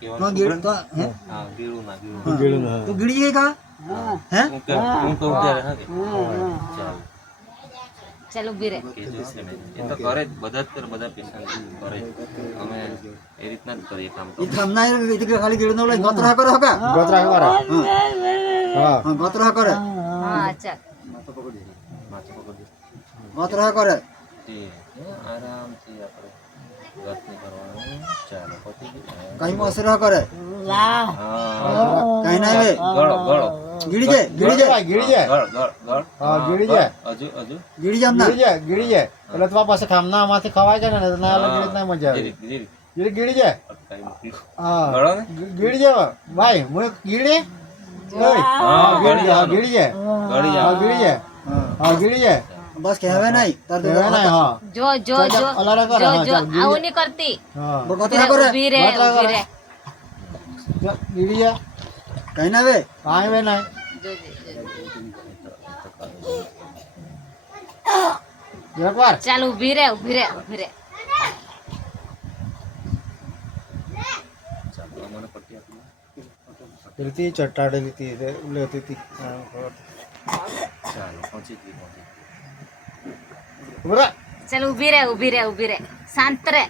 કેવાનું ગીળ તો હા ગીળું ના તો ગીળી ગઈ કા હે હું કહું ત્યારે હા કે ચાલ ચાલો ઉભી રહે. એ તો કરે જ બધા જ કરે બધા પેશન્ટ કરે જ અમે એ રીતના જ કરીએ કામ તો ઈ થામના એ કે ખાલી ગીળ નો લઈ ગોતરા કરે હકા ગોતરા કરે હા ગોતરા કરે હા ચાલ માથું પકડી ગોતરા કરે તે આરામથી આપણે ગતની કરવાનું ચાલો પતી ગયું કઈ મસરા કરે હા કઈ ના આવે ગળો ગીળી જાય ગીળી જાય ગીળી જાય ગળ હા ગીળી જાય હજુ ગીળી જામ ના ગીળી જાય એટલે તો પાસે ખામના માંથી ખવાય છે ને ના એટલે ગીળી ના મજા આવે ગીળી જાય હા ગળો ને ગીળી જાય ભાઈ હું ગીળી હા ગીળી જાય ગીળી જાય ગળી હા જા ગીળી જાય હા ગીળી જાય બસ કહેવે નહીં તાર તો કહેવાય નહીં, હા જો જો જો અલગ કરે, જો હા, જો ચાલ, ગીળી. આવું નહીં કરતી. હા ગોતરા કરે ઊભી રહે ગોતરા ઊભી કરે. રહે. ગીળી જાય કઈ ના આવે કાંઈ વે નહીં જોજે, જોજે. એકવાર ચાલ ઊભી રહે ઊભી રહે ઊભી રહે. ચાલો મને પટ્ટી આપી લીધી ચટાડે લીધી લેતી હતી ચાલો પહોંચી ગઈ બરાબર ચાલ ઊભી રહે ઊભી રહે ઊભી રહે. શાંત રહે.